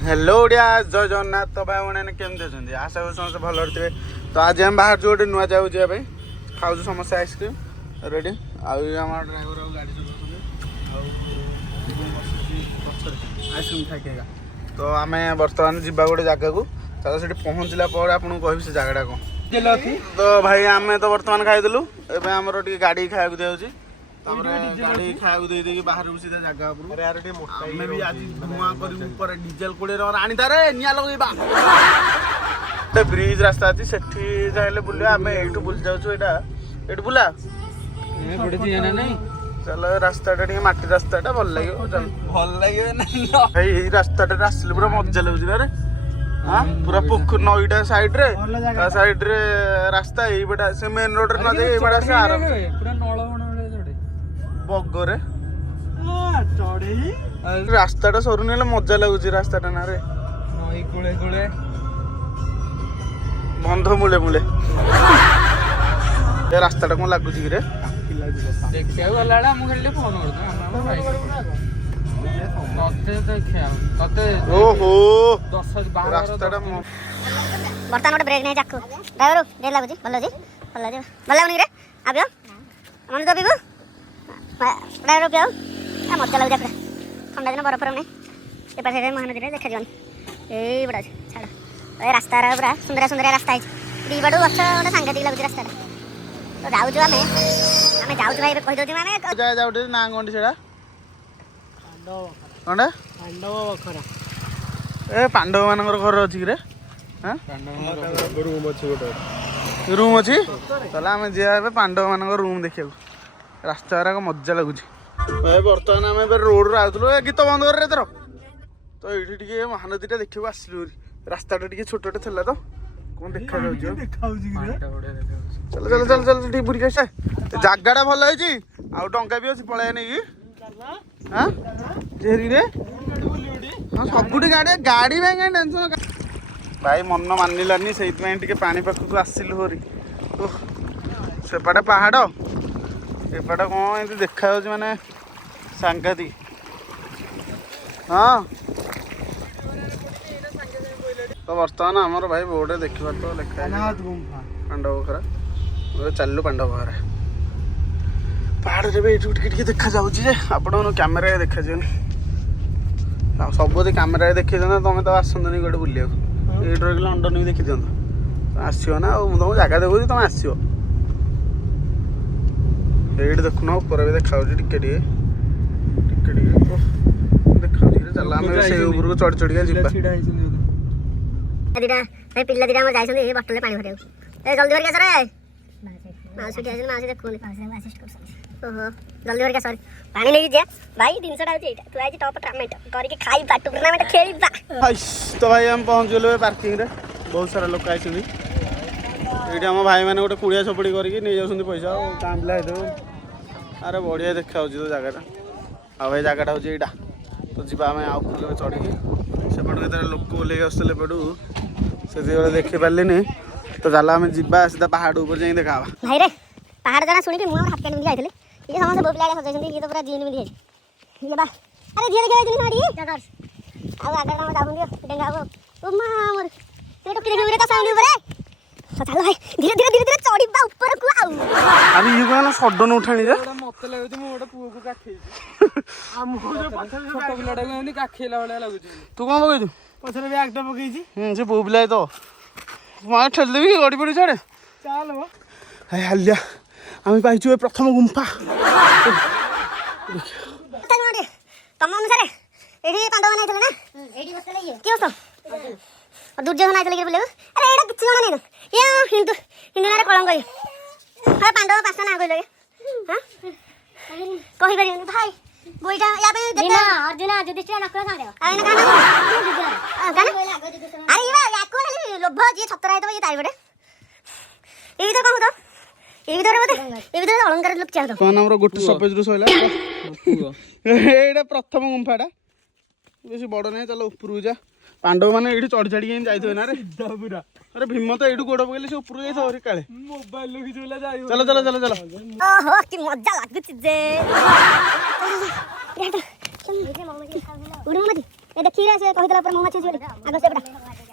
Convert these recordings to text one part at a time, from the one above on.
Hello Odia जय जगन्नाथ। तो भाई मैंने केमती अच्छे आशा करूँ समस्त भल थे। तो आज हम बाहर गोटे नुआ जाऊ जावाई खाऊ समस्त आइसक्रीम रेडी आम ड्राइवर गाड़ी चलाऊँ आइसक्रीम खाई तो आम बर्तमान जा गोटे जगह को चलो से पहुँचला आपको कह से जगटा कौन। तो भाई आम तो बर्तमान खाईलु एवं आमर गाड़ी खाया दिखाई गाड़ी खाया दे बाहर सीधा जगह भी आज धुआं कर डीजेल 20 आनी तारे निया लगेबा ब्रिज रास्ता अच्छी सेठी चाहिए बुल आम यू बुल जाऊँ ये बुला चलो रास्ता मटी रास्ता भल लगे भल लगे भाई रास्ता आसले पूरा मजा लगे हाँ पूरा पोखर नईटा साइड रे रास्ता ये से मेन रोड न जाए से आराम बगरे रास्ता सरुनी मजा लगुच रास्ता ना रे नई कूले कूले बंध मूले मूले रास्ता कौन लगुच कि देखा गला खाली फोन ओहो रास्ता बर्तमान गोटे ब्रेक नहीं चाकू ड्राइवर डेट लगुच भल अच्छी भल अच्छे भल लगुनि आब मन तो पीबू ड्राइवर पियाऊ मजा लगे पूरा ठंडा दिन बरफ नहीं एपट साइड महानदी देखा जानी यही बड़ा छाड़ ये रास्ता पूरा सुंदर सुंदर रास्ता है दी बड़ू गच गोटे सांघातिक लगुच रास्ता तो जाऊँ आम आम जाऊँ भाई कहीदे मैंने जाऊँ ना कौन से कौन पांडव बखरा ए पांडव मान घर अच्छी रे रूम अच्छी चल आम जा पांडव मान रूम देखा रास्ता गुराक मजा लगुच बर्तमान आम रोड आउलु गीत बंद कर तर तो ये महानदी देखा आसलु रास्ता छोटे था तो कौन देखा चल चल चल चल टी बुरी जगटा भल है टाँचा भी अच्छी पलैया नहीं हाँ जेरी रे हाँ सबुठ गाड़ी गाड़ी कहीं टेंशन भाई मन मानिलानी से पानी पाखक आसिलु होरी सेपटे पहाड़ एपटे कौन ये देखा माने सांघातिक हाँ तो बर्तमान आमर भाई बोर्ड देखा तो लिखा पांडव बखरा चलू पांडव बखरा पहाड़ भी ये देखा जाऊँचे आप कैमेरा देखा सब कैमेरा देखी तुम तो आसनी गोटे बुलिया ये लंडन भी देखी दिखाँ आसो ना तुमको जगह देखो तुम आसो ये देखुन ऊपर भी देखा टिके देखा चल आम से ऊपर को चढ़ चढ़िया भाई पिला दिटा आम जाइए बटल पानी भर जल्दी भर सर मासी देखो ओहो जल्दी भर सर पानी नहीं जा भाई जिनसा तू आज टॉप टर्नामेंट करके खाई टूर्नामेंट खेल तो भाई हम पहुँच गलु पार्किंग रे बहुत सारा लोक आई ये आम भाई मैंने गोटे कुड़िया चपड़ी करके नहीं जाऊँ पैसा काम पिला अरे बढ़िया देखा तो जगह आ भाई जगटा हूँ यहाँ तो जी आम आउ चढ़ी सेपट के लोक ओल्ल आसते पड़ू से देखी पारे तो चल आम जा सीधा पहाड़ ऊपर जाए देखा भाई रे पहाड़ जाना शुणी मुझे हाफ पैंट पिंधि जाइए ये समस्त बो पिला सजाई ये तो पूरा जीन पिंधि बा अरे झील देखा आगे जाऊँ डेंगा मोर तू टोकी देखिए तो साउंड ऊपर चल भाई धीरे धीरे धीरे धीरे चढ़ा ऊपर को अरे ये कहना सडन उठाणी रे मत लगुच मो गोटे पुओ को काखे छोट पिलाटा को काखेला भाया लगुच तू कौन पकईचु पछरे बैगटा पकईची से पुओ पिला तो मैं ठेलदेवी गड़ी पड़ी छाड़े चल हाय हलिया आम पाइचु प्रथम गुंफा तुम अनुसार ये पांडव ना किए दुर्योधन आइए बोले अरे ये किसी जन नहीं ये हिंदू हिंदू ना कलंक अरे पांडव पाँचटा ना कहले हाँ कहीपर भाई बोईटा या अर्जुन युधिष्ठिर नकुल अरे ये लोभ जी छतरा है ये तारी ये तो कहूँ तो ये अलंकार लोक चाह कौन हमरो गोटे सपेज रु सइला एटा प्रथम गुंफाटा बेसी बड़ नहीं चलो ऊपर जा पांडव मैंने ये चढ़ी चढ़ी जाइए ना रे पूरा अरे भीम तो ये गोड़ पकड़े से ऊपर जाइए काले मोबाइल लोग चला जाई चलो चलो चलो चलो ओहो कि मजा लागुच जे उड़ मत ए देखि रे से कहितला पर महुमाछी जोली आगो सेपटा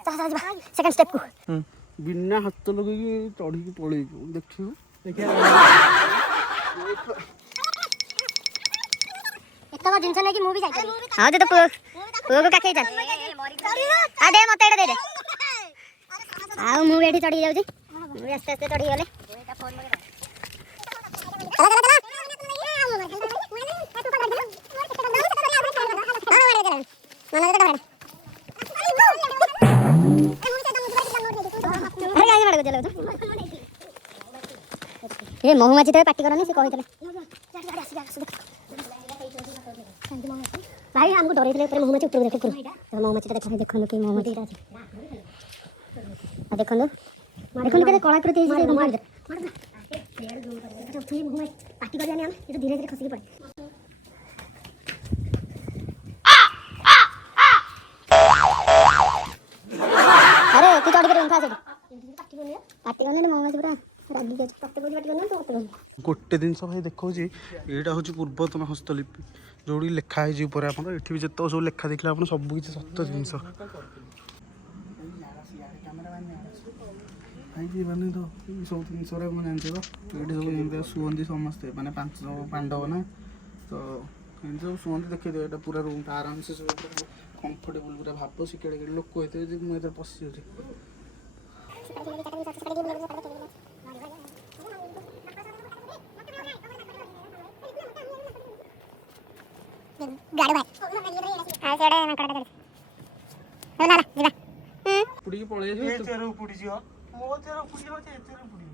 चा जा सेकंड स्टेप को बिना हाथ लगेगी चढ़ी की पड़े देखियो एतक जिंस नै कि मु भी जाई करी हां दे तो पुओ को काखे जा आ दे मते एटा दे दे आ मु एठी चढ़ी जाउ छी मु आस्ते आस्ते चढ़ी गेले ये महुमाछी तो पार्टी करनी से कही भाई हमको डरे थे महुमाछी ऊपर देखे तो महुमाछी देखो देखो कि महुमाछी देखो देखो के कलाकृति पार्टी कर धीरे धीरे खसिक पड़े अरे तू चढ़ी कर उठा पार्टी करने महुमाछी पूरा गोटे दिन भाई देखो यहाँ हूँ पूर्वतन हस्तलिपि जो लिखाई ऊपर आप भी जित सब लेखा देखला आप सब किसी सत्य जिनस मैंने तो सब जिन जान तो ये सब शुंती समस्ते मैंने 5 पांडव ना तो सब शुंती देखिए यहाँ पूरा रूम आराम से सब कंफर्टेबल पूरा भाव से केड़े केड़े लोक होते मुझे पशि गाड़ी भाई आ सेडे ना कड़ा दे ना जीवा पुड़ी पळे जे चेरो पुड़ी जियो मो चेरो पुड़ी हो चेरो पुड़ी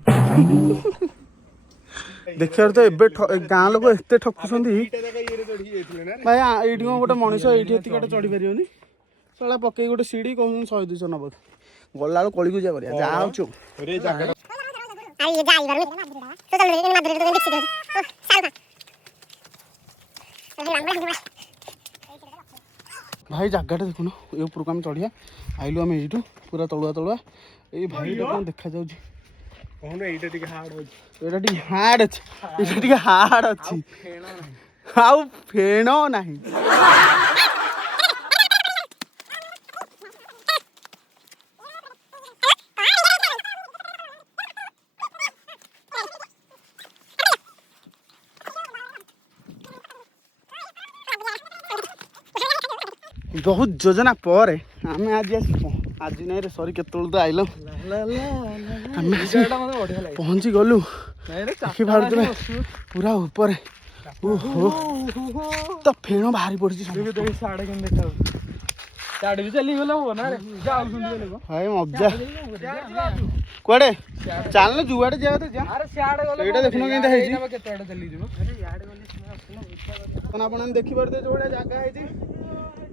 देखियो तो एबे गां लोक एते ठकुसंदी भाई एठी गोटे मनीष एठी एति काटे चढ़ी परियोनी सला पके गोटे सीढ़ी कहउन 100 200 नब गल्ला कोली को जा करिया जाऊ छु रे जागा आ ये जाई बार तो चल रे मादरे तो देख दे साल भाई जगटा देखुन ये ऊपर आम चढ़िया आइलु आम यू पूरा तलुआ तलुआ ये भाई कौन देखा हार्ड अच्छी हार्ड अच्छी आउ फेण नहीं बहुत योजना पर आम आज आज नहीं रे सॉरी केत तो आइल पहुंची गलु पूरा ऊपर ओहो तो फेण बाहरी पड़ी भाई मजा कड़े चल जुआड़े जा देखुन के देखी पारे जो जगह है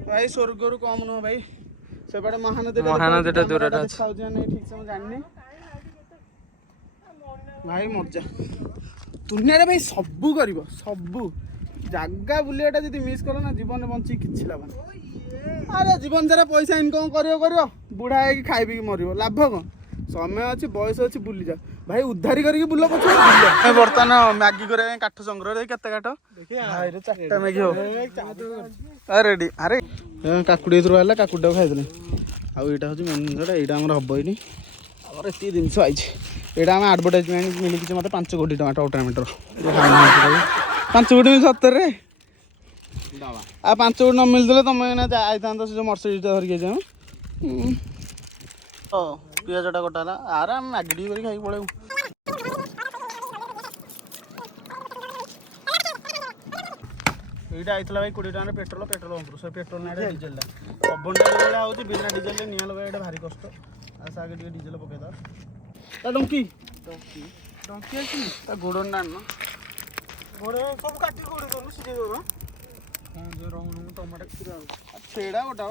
भाई स्वर्ग रु कम नुह भाई सेपटे महानदी दूर देखा ठीक से जानी भाई मजा दुनिया भाई सबू कर सबू जगह बुलाटा जी मिस कल ना जीवन बंची कि लाभ अरे जीवन सारा पैसा इनकम कर बुढ़ा है खाई पी मर लाभ कौन समय अच्छी बयस अच्छी बुली जा भाई उद्धारी करके बुल पचे बर्तमान मैगी कर काठ संग्रह केते काठ भाई 4टा मैगी हो रेडी अरे काकुड़ी है काकुड़ी खाई आउ यहाँ हूँ मेन जिनसा यहाँ आम हम ही आम ये जिनस आई यहाँ आम आडभटाइजमेंट मिली मतलब 5 कोटी टका टोटामीटर 5 कोटी मिल सतरे आ 5 कोटी न मिलते तुम आई था जो मर्सिडीज धरिक जाए पिजटा कटाला आर आम मैगी कर खाई पड़े यहाँ आई भाई 20 टका पेट्रोल पेट्रोल से पेट्रोल ना डीजेल पवन टाइम हूँ बिना डीजेल निआ लगे भारी कष्ट आगे डीजेल पकईदा डंकी डंकी गोड़ ना गोड़ सब काटी गोड़ दो सीधे दो टमाटो छेड़ा गोटा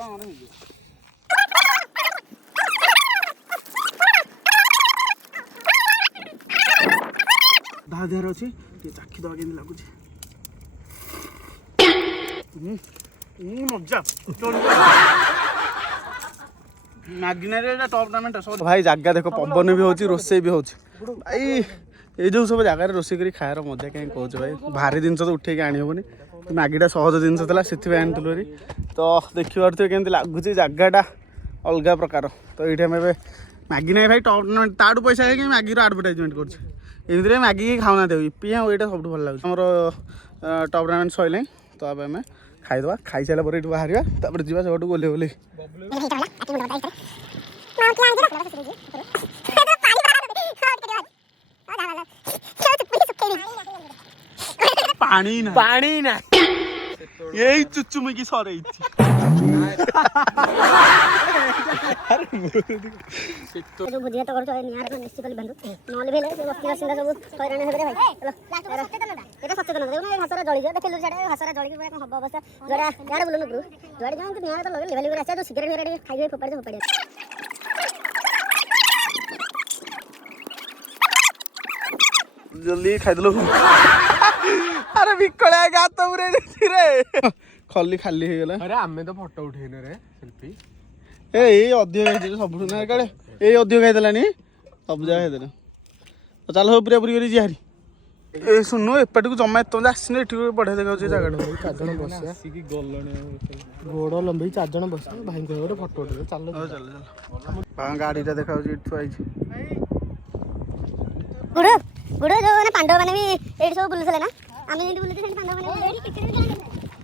धार अच्छे चाखी दवा के लगुच मजा भाई जगह देख पवन भी होची रोसे भी होची भाई ये जो सब जगह रोसे कर खायर मजा कहीं कौच भाई भारी जिन तो उठे आनी हेनी मैगीटा सहज जिनस से आनी तो देखिए केमती लगुच जगटा अलग प्रकार तो ये आम मैगी नहीं भाई टॉप ताठू पैसा है मैगी आडभटाइजमेंट कर मैगी खाऊना इपी हाँ यहाँ सब भल लगे आमर टूर्नामेंट सैला तो अब आम खाईदे खाई सारा पर बाहर तापर जी सब गोले गोले पानी ना पानी ना यही चुचुमिकी सर बुझिया तो करछो नियार म्युनिसिपल बंधु नले भेले से बस्ती बासिंदा सब हैरान हेबे रे भाई चलो एटा सचेतन देखो घासरा जळी जा देखलु छाडे घासरा जळी के हब अवस्था जडा याडे बोलनु गुरु जडे जाम तो नियार तो लगे लेवल पर आछा तो सिगरेट मेरे खाई फोपाड़ी जल्दी खाइदलो अरे बिकळ्या गात उरे रे खल्ली खाली हे गेला अरे आमे तो फोटो उठेने रे सेल्फी ए अधिक खाई सब ना काले ए अधिक खाईदेलानी सब जगह खाईदेला तो चल हो पूरा पूरी करी जिहारी ए सुनो एपट को जमा तुम आसने एठी बढ़िया देखा जगह चार जन बस आसिकी गलने गोड़ लंबी चार जन बस भाई को गोटे फोटो उठे चल चल चल गाड़ीटा देखा इठू आई गुडू गुडू जो माने पांडव माने भी एठी सब बुलुथले ना आमे जेंति बुलुथे सेंति पांडव माने एठी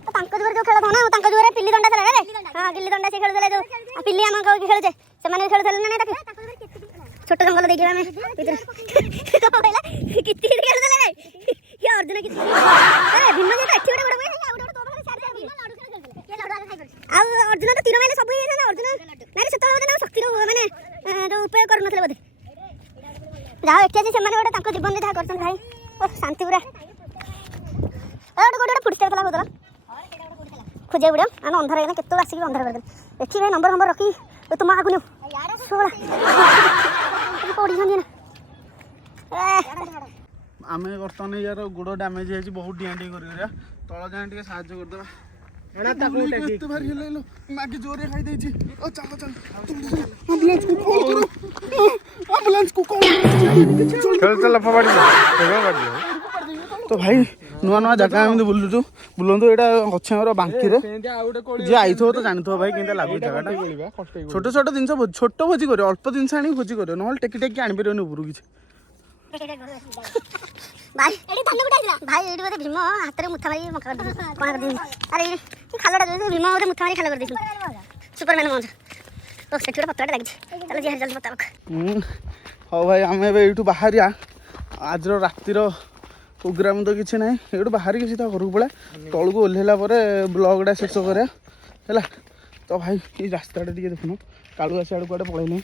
तो तांको जोर जो खेल था ना तांको जोर पिल्ली दंडा थला रे हां गिल्ली दंडा से खेलुथले जो पिल्ली आम को खेलुछे से माने खेलुथले ना ताके छोट जंगल देखि आमे तो कहला कित्ती खेलुथले रे ये अर्जुन कित्ती अरे भीम जे तो एठी बडे बडे आ उडे तो भारे सार सार ये लडू आगे खाइ आ अर्जुन तो तीर माने सब हे ना अर्जुन नारे सेतो ना शक्ति रो माने जो उपयोग करु नथले बदे जाओ एठी से माने गोटे तांको जीवन रे धा करछन भाई ओ शांति पूरा गोटे फुटस्टेप थला होतला खोजे बुढ़िया आम अंधार गला केत आसिक अंधार कर देखी भाई नंबर नंबर रखी तुम आगु नु सोला पड़ी ना आमे बर्तमान यार गोड़ डैमेज है बहुत डिया डी कर तल जाए टे साहय करदे भारी हेलो मागी जोरे खाई देछि ओ चल चल एम्बुलेंस को कॉल करो एम्बुलेंस को कॉल चल चल फवाड़ी तो भाई नुआ नुआ जगह एमती बुलुचु बुलंतु एटा अच्छे हमर बांकी रे जे आइथो तो जानिथो भाई केनता लागु जगहटा छोट छोट जिंस छोट भोजी करियो अल्प जिंस आनी भोजी करियो नहल टेकी टेकी आनी परियो ऊपर किछ भाई एडी धन्य गुटाइला भाई एडी बोले भीम हाथ रे मुठा मारी मका कर दे कोन कर दे अरे खालडा जो भीम बोले मुठा मारी खाला कर दे सुपरमैन मंज तो सेठुरा पत्ताटा लागि चलो जे जल्दी पत्ता हो भाई आमे एठू बाहरिया आज रातिर प्रोग्राम तो किसी ना ये बाहर सीधा घर को पड़ा तौल को ओह्लैला ब्लॉगटा शेष करा तो भाई ये रास्ताटा टे देखुन कालू आसी आड़े कड़े पलैले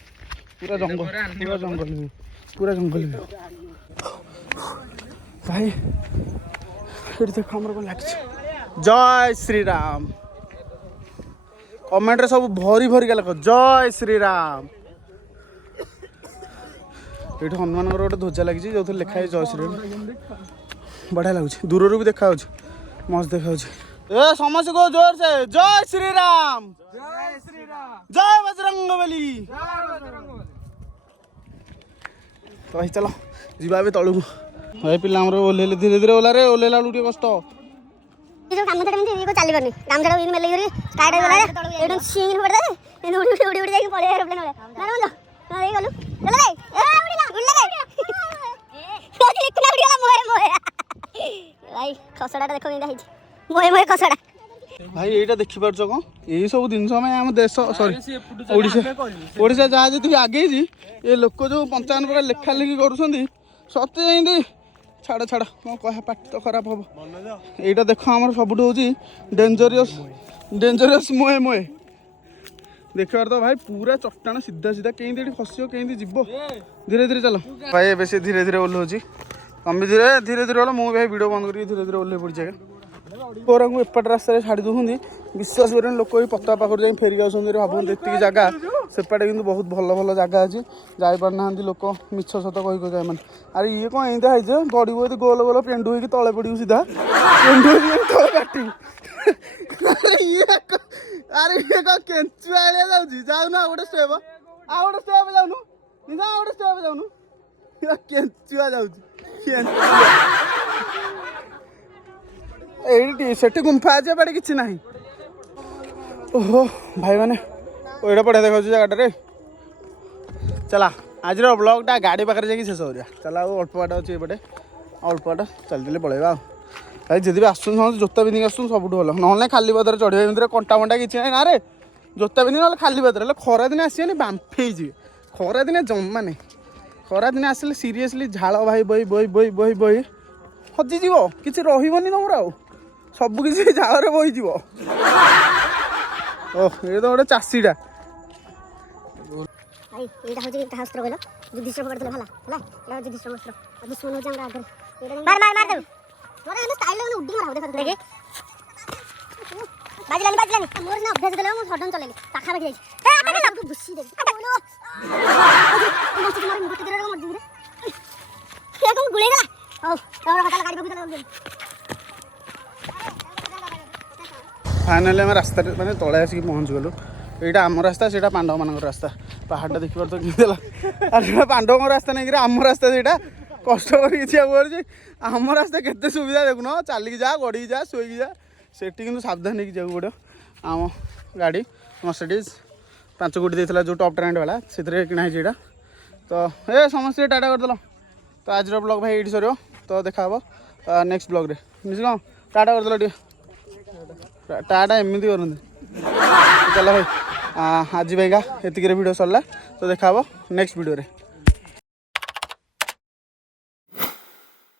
पूरा जंगल पूरा जंगल पूरा जंगल भाई ये देख आम कौन लगे जय श्री राम कमेंट रे सब भरी भरी का लख जय श्री राम ये हनुमान गोटे ध्वजा लगी जो लिखाई जय श्री राम बढ़िया लगुच दूर भी देखा मस्त देखा ए समस्त को जोर से जय श्री राम जय बजरंगबली तो भाई चलो जीवा तलू भाई पिला ओल्ले धीरे धीरे ओला रे ओल्लेला टे कष्ट जो काम थोड़ा ये को चली परनी काम थोड़ा इन मेले करी स्टार्ट हो गला रे एडन सीन पड़ दे इन उड़ी उड़ी उड़ी जाई पळे एरोप्लेन वाला ना बोलो ना ये गलु चल रे ए उड़ी रे इतना उड़ीला मोए मोए भाई खसड़ा देखो इंदा हिज मोए मोए खसड़ा भाई एटा देखि परछ को एई सब दिन में हम देश सॉरी ओडिशा जहाँ जी आगे जी ये लोक जो 55 प्रकार लेखा लेखि करूछंदी सत्य जाइंदी छाड़ छाड़ मो कह पाठ तो खराब हम यहाँ देख आम सब डेंजरियस मोए मोए देखार तो भाई पूरा चट्टान सीधा सीधा कहीं फसियो कहीं जीव धीरे धीरे चलो भाई ए से धीरे धीरे ओह्लौच तुम भी धीरे धीरे धीरे मुझे भाई वीडियो बंद करके धीरे धीरे ओह्लै पड़ी पोरा को एपट रास्ते छाड़ी दूसरी विश्वास कर लोक भी पत्ता पाखर जाए फेरिक आसती भावुन ये जगह सेपटे कि बहुत भल भल जगह अच्छी जापारना लोक मिछ सत कही जाए मैंने अरे ये कौन एंता है गड़ब ये गोल गोल पेंडु हो तले पड़ू सीधा पेंडु तले काटू अरे ये केंचुआ जाऊन आ गोटे स्टेप जाऊन गोटे स्टेप जाऊन केंचुआ जाऊ ଏଇଠି ସେଠି ଗୁମ୍ଫା ଅଛି ଏପଟେ କିଛି ନାହିଁ। ଓହୋ ଭାଇ ମାନେ ଏଇଟା ବଢ଼ିଆ ଦେଖାଉଛି ଜାଗାଟାରେ। ଚଲା ଆଜିର ବ୍ଲଗ୍ଟା ଗାଡ଼ି ପାଖରେ ଯାଇକି ଶେଷ କରିବା। ଚାଲ ଆଉ ଅଳ୍ପ ବାଟ ଅଛି ଏପଟେ, ଅଳ୍ପ ବାଟ ଚାଲି ପଳେଇବା ଆଉ। ଭାଇ ଯଦି ବି ଆସୁଛନ୍ତି ସମସ୍ତେ ଜୋତା ପିନ୍ଧିକି ଆସୁଛନ୍ତି ସବୁଠୁ ଭଲ, ନହେଲେ ଖାଲି ପାଦରେ ଚଢ଼ିବା। ଏମିତିରେ କଣ୍ଟା ମଣ୍ଟା କିଛି ନାହିଁ ନାରେ, ଜୋତା ପିନ୍ଧି ନହେଲେ ଖାଲି ପାଦରେ। ହେଲେ ଖରାଦିନେ ଆସିବେନି ବାମ୍ଫି ହେଇଯିବେ, ଖରାଦିନେ ଜମା ନାହିଁ। ଖରାଦିନେ ଆସିଲେ ସିରିୟସଲି ଝାଳ ଭାଇ ବହି ହଜିଯିବ, କିଛି ରହିବନି ତମର ଆଉ, ସବୁ କିଛି ଝାଳରେ ବହିଯିବ। ଓ ଏ ତ ଗୋଟେ ଚାଷୀଟା। ଭାଇ ଏଇଟା ହଉଛି କାହା ଅସ୍ତ୍ର କହିଲ? ଯୁଧିଷ୍ଠିର ପକଡ଼ିଥିଲେ ଭଲ ହେଲା, ଏଇଟା ହଉଛି ଯୁଧିଷ୍ଠିର ଅସ୍ତ୍ର। ଆଉ ଦୁଶ୍ମନ ହଉଛି ଆମର ଆଗରେ। ମାର ମାର ମାର ଦେବୁ ମୋର ଏମିତି ଷ୍ଟାଇଲ ରେ ଉଡି ମାର ଦେଖ ଦେଖି ବାଜିଲାନି ମୋର ନା ଅଭ୍ୟାସ ଦେଲା ମୁଁ ସଡନ୍ ଚଲେଇଲି ପାଖାପାଖି ଯାଇଛି। ଆରେ ସବୁ ଘୁଷି ଦେବି ବୋଲୋ ମସ୍ତ ମାରି ଗୋଟେ ଦିନରେ ମର ଯିବି ରେ କିଏ କଣ ଗୁଳି ଗଲା। ହଉ ତମର କଥା ଗାଡ଼ି ପାଖକୁ ଚଲା। ଫାଇନାଲି ଆମେ ରାସ୍ତାରେ ମାନେ ତଳେ ଆସିକି ପହଞ୍ଚିଗଲୁ। ଏଇଟା ଆମ ରାସ୍ତା, ସେଇଟା ପାଣ୍ଡବମାନଙ୍କର ରାସ୍ତା। ପାହାଡ଼ଟା ଦେଖିପାରୁଛ କେମିତି ହେଲା। ଆରେ ସେଇଟା ପାଣ୍ଡବଙ୍କ ରାସ୍ତା ନେଇକିରି ଆମ ରାସ୍ତା, ସେଇଟା କଷ୍ଟ କରିକି ଯିବାକୁ ପଡ଼ୁଛି। ଆମ ରାସ୍ତା କେତେ ସୁବିଧା ଦେଖୁନ, ଚାଲିକି ଯା, ଗଡ଼ିକି ଯା, ଶୋଇକି ଯା। ସେଠି କିନ୍ତୁ ସାବଧାନ ହେଇକି ଯିବାକୁ ପଡ଼ିବ। ଆମ ଗାଡ଼ି ମର୍ସିଡିଜ୍ 5 କୋଟି ଦେଇଥିଲା ଯେଉଁ ଟପ୍ ଟ୍ରେଣ୍ଡ ବାଲା, ସେଥିରେ କିଣା ହେଇଛି ଏଇଟା। ତ ସମସ୍ତେ ଟାଟା କରିଦେଲ। ତ ଆଜିର ବ୍ଲଗ୍ ଭାଇ ଏଇଠି ସରିବ। ତ ଦେଖା ହେବ ନେକ୍ସଟ ବ୍ଲଗ୍ରେ। ବୁଝିଲ, ଟାଟା କରିଦେଲ ଟିକେ। ଟାଟା ଏମିତି କରନ୍ତି। ଚାଲ ଭାଇ ଆଜି ପାଇଁକା ଏତିକିରେ ଭିଡ଼ିଓ ସରିଲା। ତ ଦେଖା ହେବ ନେକ୍ସଟ ଭିଡ଼ିଓରେ।